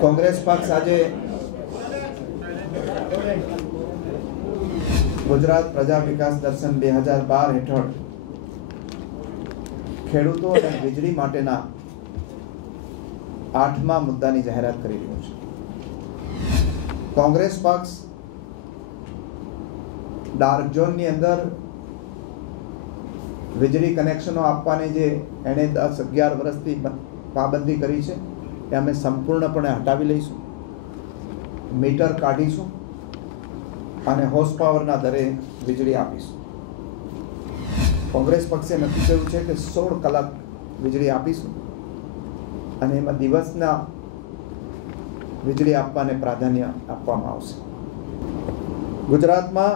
કોંગ્રેસ પક્ષ આજે ગુજરાત પ્રજા વિકાસ દર્શન 2012 હેઠળ ખેડૂતો અને વીજળી માટેના 8મા મુદ્દાની જાહેરાત કરી રહ્યું છે। કોંગ્રેસ પક્ષ ડાર્ક ઝોનની અંદર વીજળી કનેક્શનો આપવાની જે એણે 10-11 વર્ષથી પાબંદી કરી છે એ અમે સંપૂર્ણપણે હટાવી લઈશું, મીટર કાઢીશું અને હોર્સ પાવરના દરે વીજળી આપીશું। કોંગ્રેસ પક્ષે નક્કી કર્યું છે કે 16 કલાક વીજળી આપીશું અને એમાં દિવસના વીજળી આપવાને પ્રાધાન્ય આપવામાં આવશે। ગુજરાતમાં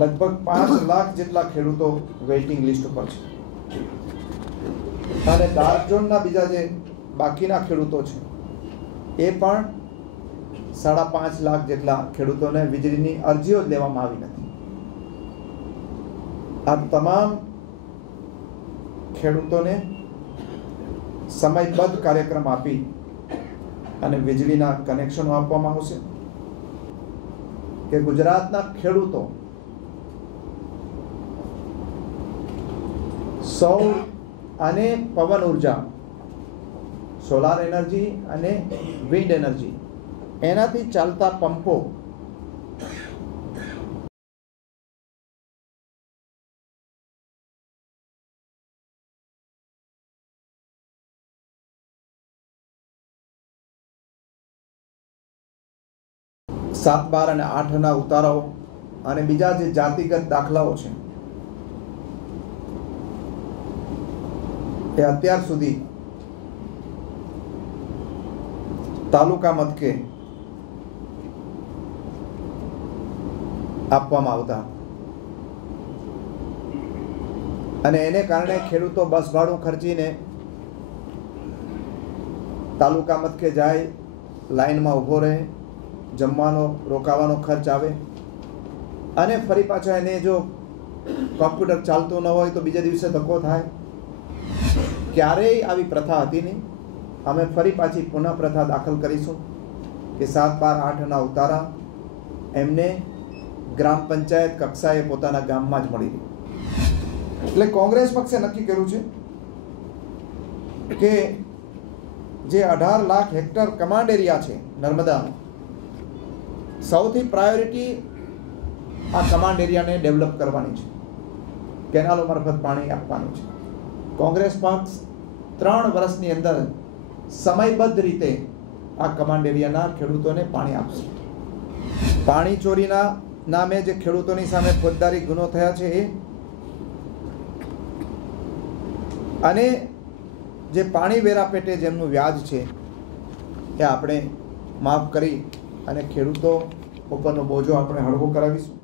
લગભગ 5 લાખ જેટલા ખેડૂતો વેઇટિંગ લિસ્ટ ઉપર છે અને ડાર્ક ઝોનના બીજા જે બાકીના ખેડૂતો છે એ પણ 5.5 લાખ જેટલા ખેડૂતોને વીજળીની અરજીઓ જ લેવામાં આવી નથી। આ તમામ ખેડૂતોને સમયબદ્ધ કાર્યક્રમ આપી અને વીજળીના કનેક્શનો આપવામાં આવશે કે ગુજરાતના ખેડૂતો સૌર અને પવન ઉર્જા, સોલાર એનર્જી અને વિન્ડ એનર્જી એનાથી ચાલતા પંપો સાત, 12 અને 8ના ઉતારાઓ અને બીજા જે જાતિગત દાખલાઓ છે એ અત્યાર સુધી તાલુકા મથકે આપવામાં આવતા અને એને કારણે ખેડૂતો બસ ભાડું ખર્ચીને તાલુકા મથકે જાય, લાઈનમાં ઊભો રહે, જમવાનો રોકાવાનો ખર્ચ આવે અને ફરી પાછા એને જો કોમ્પ્યુટર ચાલતું ન હોય તો બીજા દિવસે ધક્કો થાય। ક્યારેય આવી પ્રથા હતી નહીં। અમે ફરી પાછી પુનઃ પ્રથા દાખલ કરીશું કે 7, 12, 8ના ઉતારા એમને ગ્રામ પંચાયત કક્ષાએ પોતાના ગામમાં જ મળી રહે। એટલે કોંગ્રેસ પક્ષે નક્કી કર્યું છે કે જે 18 લાખ હેક્ટર કમાન્ડ એરિયા છે નર્મદાનો, સૌથી પ્રાયોરિટી આ કમાન્ડ એરિયાને ડેવલપ કરવાની છે, કેનાલો મારફત પાણી આપવાનું છે। કોંગ્રેસ પક્ષ 3 વર્ષની અંદર સમયબદ્ધ રીતે આ કમાન્ડ એરિયાના ખેડૂતોને પાણી આપશે। પાણી ચોરીના નામે જે ખેડૂતોની સામે ફોજદારી ગુનો થયા છે એ અને જે પાણી વેરા પેટે જેમનું વ્યાજ છે એ આપણે માફ કરી અને ખેડૂતો ઉપરનો બોજો આપણે હળવો કરાવીશું।